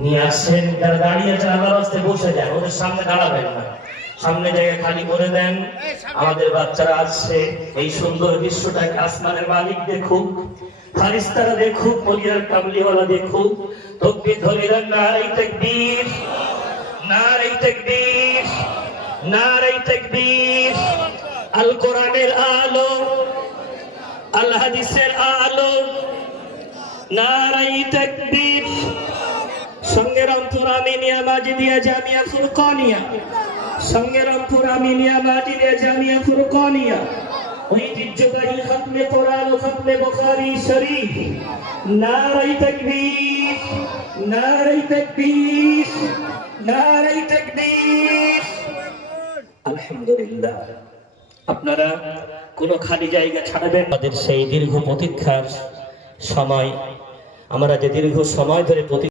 নিয়ে আসছেন। যারা দাঁড়িয়ে আছেন আল্লাহর রাস্তে বসে যান, ওদের সামনে দাঁড়াবেন না, সামনে জায়গা খালি করে দেন। আমাদের বাচ্চারা আসছে, এই সুন্দর বিশ্বটাকে আসমানের মালিক দেখুক, ফারিস্তারা দেখুক, মদিনার কামলিওয়ালা দেখুক। তাকবীর ধরে দেন, নারে তাকবীর, নারে তাকবীর, নারে তাকবীর। আল কোরআনের আলো, আল হাদিসের আলো, নারে তাকবীর। সঙ্গে রংপুর আমিনিয়া মাজিদিয়া জামিয়া ফুরকানিয়া, সঙ্গে রংপুর আমিনিয়া মাজিদিয়া জামিয়া ফুরকানিয়া, ঐতিহ্যবাহী খতমে কোরআন ও খতমে বুখারী শরীফ। নারে তাকবীর, নারে তাকবীর, নারে তাকবীর। আলহামদুলিল্লাহ। আপনারা কোনো খালি জায়গা ছাড়বেন। আমাদের সেই দীর্ঘ প্রতীক্ষার সময়, আমরা যে দীর্ঘ সময় ধরে